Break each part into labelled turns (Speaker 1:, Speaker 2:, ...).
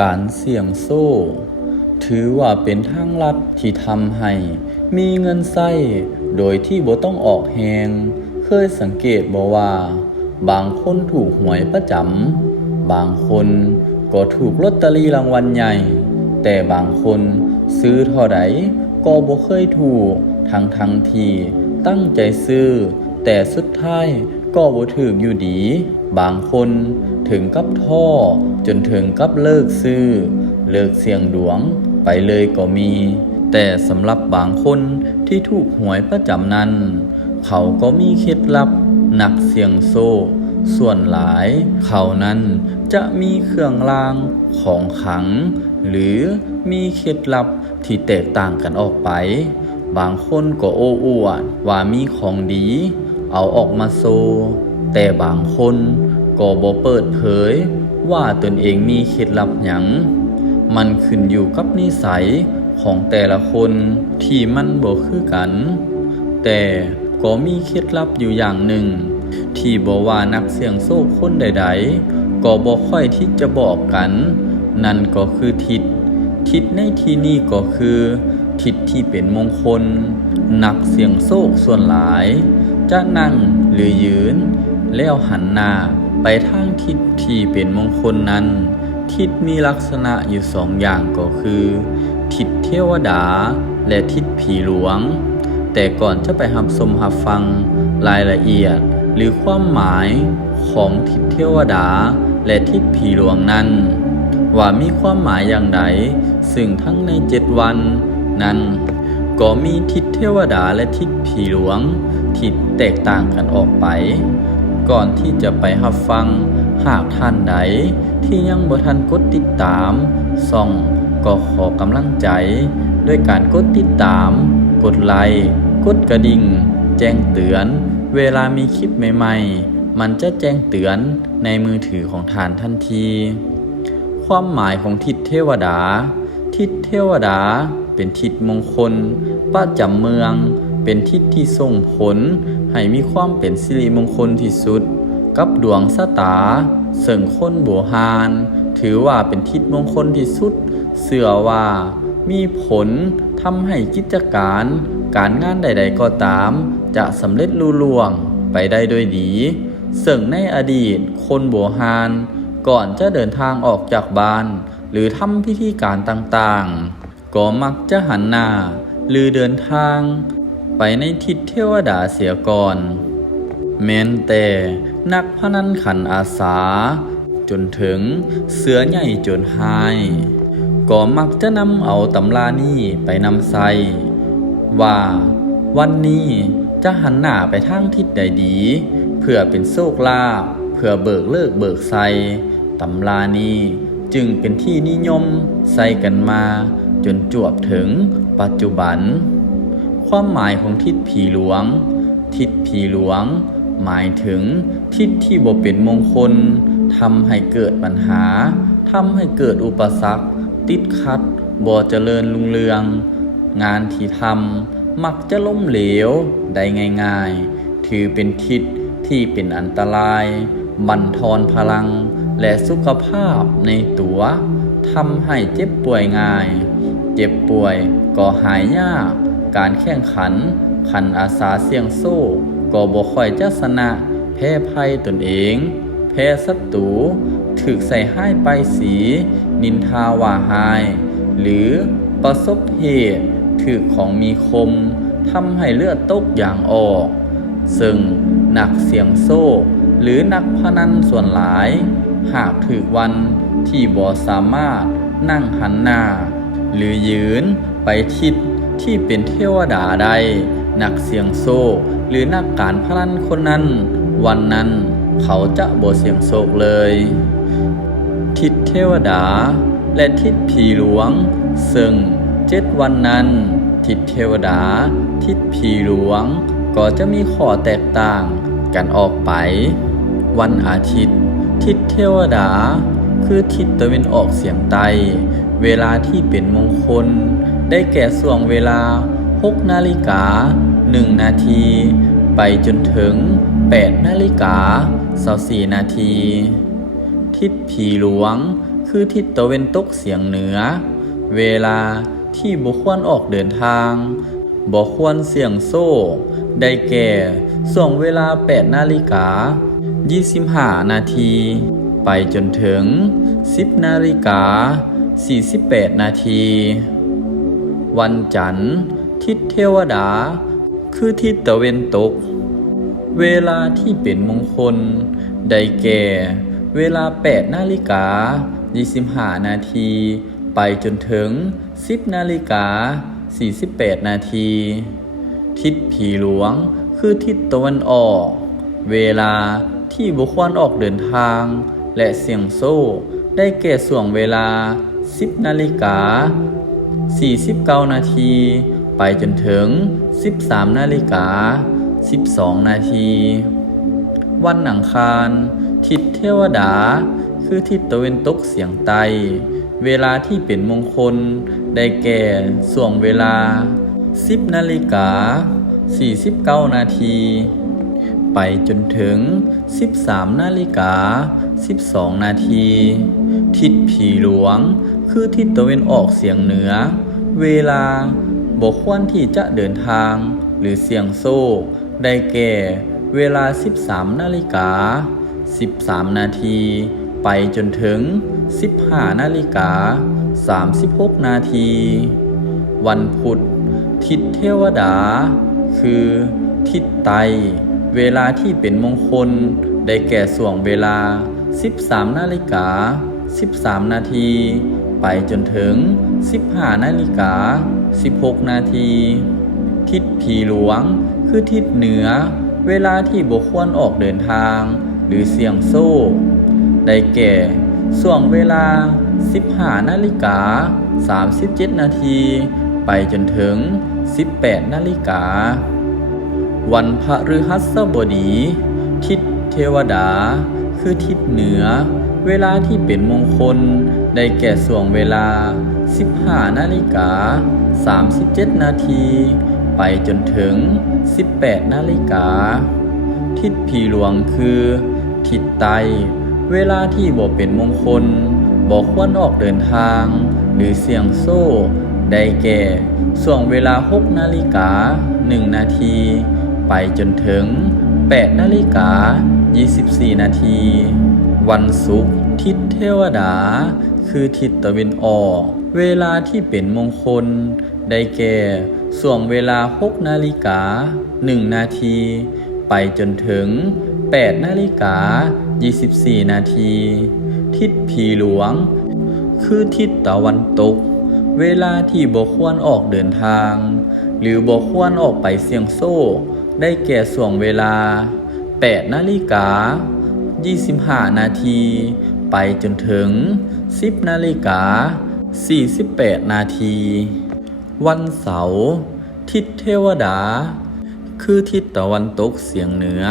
Speaker 1: การเสี่ยงโซ่ ถือว่าเป็นทางลัดที่ทำให้มีเงินใส้โดยที่บ่ต้องออกแหงเคยสังเกตบ่ว่า บางคนถูกหวยประจำบางคนก็ถูกลอตเตอรี่รางวัลใหญ่ แต่บางคนซื้อเท่าใดก็บ่เคยถูกทั้งทั้งที่ตั้งใจซื้อ แต่สุดท้ายก็บ่ถึกอยู่ดี บางคน ถึงกับท่อ จนถึงกับเลิกซื้อ เลิกเสี่ยงดวงไปเลยก็มี แต่สำหรับบางคนที่ถูกหวยประจำนั้น เขาก็มีเคล็ดลับหนักเสี่ยงโซ่ส่วนหลายเขานั้นจะมีเครื่องรางของขลัง หรือมีเคล็ดลับที่แตกต่างกันออกไป บางคนก็โอ้อวดว่ามีของดี เอาออกมาโซ แต่บางคน ก็บ่เปิดเผย ว่าตนเองมีเคล็ดลับหยัง มันขึ้นอยู่กับนิสัยของแต่ละคนที่มันบ่คือกัน แต่ก็มีเคล็ดลับอยู่อย่างหนึ่ง ที่บอกว่านักเสี่ยงโชคคนใด ๆ ก็บ่ค่อยที่จะบอกกัน นั่นก็คือทิศทิศในที่นี้ก็คือทิศที่เป็นมงคล นักเสี่ยงโชคส่วนหลาย จะนั่งหรือยืน แล้วหันหน้า ไปทางทิศที่เป็นมงคลนั้น ทิศมีลักษณะอยู่สองอย่างก็คือ ทิศเทวดาและทิศผีหลวง แต่ก่อนจะไปรับชมรับฟังรายละเอียดหรือความหมายของทิศเทวดาและทิศผีหลวงนั้น ว่ามีความหมายอย่างไรซึ่งทั้งในเจ็ดวันนั้น ก็มีทิศเทวดาและทิศผีหลวงที่แตกต่างกันออกไป ก่อนที่จะไปรับฟัง หากท่านใดที่ยังบ่ทันกดติดตามส่องก็ขอกำลังใจ ด้วยการกดติดตาม กดไลค์กดกระดิ่ง แจ้งเตือน เวลามีคลิปใหม่ ๆ มันจะแจ้งเตือนในมือถือของท่านทันที ความหมายของทิศเทวดา ทิศเทวดาเป็นทิศมงคลประจำเมือง เป็นทิศที่ส่งผล ให้มีความเป็นสิริมงคลที่สุด กับดวงสตาเสิ่งค้นโบหาน ถือว่าเป็นทิศมงคลที่สุด เสื่อว่ามีผลทำให้กิจการ การงานใด ๆ ก็ตาม จะสำเร็จลุล่วงไปได้ด้วยดีซึ่งในอดีต คนโบหาน ก่อนจะเดินทางออกจากบ้าน หรือทำพิธีการต่างๆ ก็มักจะหันหน้า หรือเดินทาง ไปในทิศเทวดาเสียก่อน แม้นแต่นักพนันขันอาสา จนถึงเสือใหญ่จนหายก็มักจะนำเอาตำรานี้ไปนำใส่ว่าวันนี้จะหันหน้าไปทางทิศใดดี เพื่อเป็นโชคลาภเพื่อเบิกเลิกเบิกใส่ตำรานี้จึงเป็นที่นิยมใส่กันมา จนจวบถึงปัจจุบัน ความหมายของทิศผีหลวง ทิศผีหลวง หมายถึงทิศที่บ่เป็นมงคลทำให้เกิดปัญหาทำให้เกิดอุปสรรค ติดขัดบ่เจริญรุ่งเรือง งานที่ทำมักจะล้มเหลวได้ง่ายๆ ถือเป็นทิศที่เป็นอันตราย บั่นทอนพลัง และสุขภาพในตัวทำให้เจ็บป่วยง่าย เจ็บป่วยก็หายยาก การแข่งขัน ขันอาสาเสี่ยงโซ่ก็บ่ค่อยจะชนะ แพ้ภัยตนเอง แพ้ศัตรูถึกใส่ให้ไปายสี นินทาว่าหาย หรือประสบเหตุถึกของมีคมทำให้เลือดตกอย่างออก ซึ่งนักเสี่ยงโซ่หรือนักพนันส่วนหลาย หากถึกวันที่บ่สามารถนั่งหันหน้า หรือยืนไปทิศ ที่เป็นเทวดาใด นักเสียงโชคหรือนักการพนันคนนั้น วันนั้นเขาจะบ่เสียงโชคเลย ทิศเทวดา และทิศผีหลวง ซึ่งเจ็ดวันนั้น ทิศเทวดา ทิศผีหลวง ก็จะมีข้อแตกต่างกันออกไป วันอาทิตย์ ทิศเทวดา คือทิศตะวันออกเฉียงใต้เวลาที่เป็นมงคล ได้แก่ส่วงเวลา 6 นาฬิกา 1 นาที ไปจนถึง 8 นาฬิกา24นาที ทิศผีหลวง คือทิศตะเวนตกเสียงเหนือ เวลาที่บุควรออกเดินทางบ่ควรเสี่ยงโซ่ ได้แก่ส่วงเวลา 8 นาฬิกา 25 นาที ไปจนถึง 10 นาฬิกา 48 นาที วันจันทร์ ทิศเทวดา คือทิศตะเวนตก เวลาที่เป็นมงคล ได้แก่ เวลา 8 นาฬิกา 25 นาที ไปจนถึง 10 นาฬิกา 48 นาที ทิศผีหลวง คือทิศตะวันออก เวลาที่บุควรออกเดินทาง และเสียงโซ่ได้แก่ส่วงเวลา 10 นาฬิกา 49 นาที ไปจนถึง 13 นาฬิกา 12 นาที วันอังคาร ทิศเทวดา คือทิศตะเวนตกเสียงใต้ เวลาที่เป็นมงคล ได้แก่ส่วงเวลา 10 นาฬิกา 49 นาที ไปจนถึง 13 นาฬิกา 12 นาที ทิศผีหลวง คือทิศตะเวนออกเสียงเหนือ เวลาบกควรที่จะเดินทาง หรือเสียงโซ่ได้แก่ เวลา 13 นาฬิกา 13 นาที ไปจนถึง 15 นาฬิกา 36 นาที วันพุธทิศเทวดา คือทิศไต เวลาที่เป็นมงคล ได้แก่ส่วงเวลา 13 นาฬิกา 13 นาที ไปจนถึง 15 นาฬิกา 16 นาที ทิศผีหลวง คือทิศเหนือ เวลาที่บุควรออกเดินทาง หรือเสี่ยงโซ่ ได้แก่ส่วงเวลา 15 นาฬิกา 37 นาที ไปจนถึง 18 นาฬิกา วันพระฤหัสบดี ทิศเทวดา คือทิศเหนือ เวลาที่เป็นมงคล ได้แก่ส่วงเวลา 15 นาฬิกา 37 นาที ไปจนถึง 18 นาฬิกา ทิศผีหลวงคือ ทิศใต้เวลาที่บ่เป็นมงคลบ่ควรออกเดินทาง หรือเสี่ยงโซ่ ได้แก่ส่วงเวลา 6 นาฬิกา 1 นาที ไปจนถึง 8 นาฬิกา 24 นาที วันศุกร์ทิศเทวดา คือทิศตะวันออก เวลาที่เป็นมงคล ได้แก่ส่วงเวลา 6 นาฬิกา 1 นาที ไปจนถึง 8 นาฬิกา 24 นาที ทิศผีหลวง คือทิศตะวันตก เวลาที่บ่ควรออกเดินทาง หรือบ่ควรออกไปเสี่ยงโซ่ ได้แก่ส่วงเวลา 8 นาฬิกา 25 นาที ไปจนถึง 10 นาฬิกา 48 นาที วันเสาร์ทิศเทวดา คือทิศตะวันตกเสียงเหนือ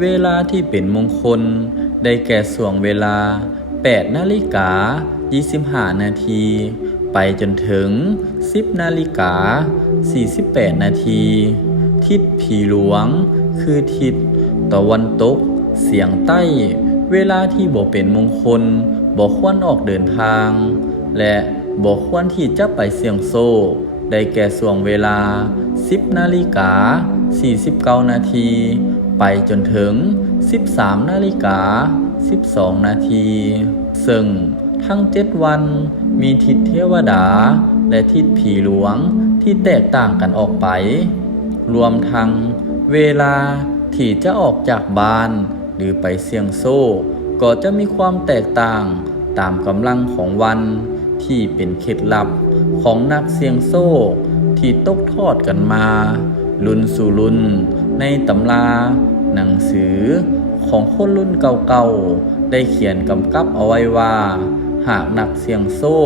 Speaker 1: เวลาที่เป็นมงคล ได้แก่ส่วงเวลา 8 นาฬิกา 25 นาทีไปจนถึง 10 นาฬิกา 48 นาที ทิศผีหลวง คือทิศตะวันตก เสียงใต้ เวลาที่บ่เป็นมงคลบ่ควรออกเดินทาง และบ่ควรที่จะไปเสี่ยงโซ่ได้แก่ส่วงเวลา 10 นาฬิกา 49 นาที ไปจนถึง 13 นาฬิกา 12 นาที ซึ่งทั้ง 7 วันมีทิศเทวดา และทิศผีหลวงที่แตกต่างกันออกไป รวมทั้งเวลาที่จะออกจากบ้าน หรือไปเสี่ยงโซ่ ก็จะมีความแตกต่างตามกำลังของวันที่เป็นเคล็ดลับของนักเสี่ยงโซ่ที่ตกทอดกันมา รุ่นสู่รุ่น ในตำรา หนังสือของคนรุ่นเก่าๆ ได้เขียนกำกับเอาไว้ว่า หากนักเสี่ยงโซ่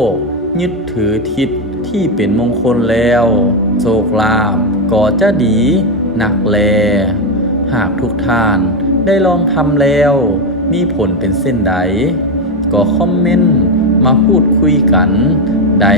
Speaker 1: ยึดถือทิศที่เป็นมงคลแล้ว โชคลาภ ก็จะดีหนักแล หากทุกท่านได้ลองทำแล้ว มีผลเป็นเส้นใด ก็คอมเมนต์มาพูดคุยกันได้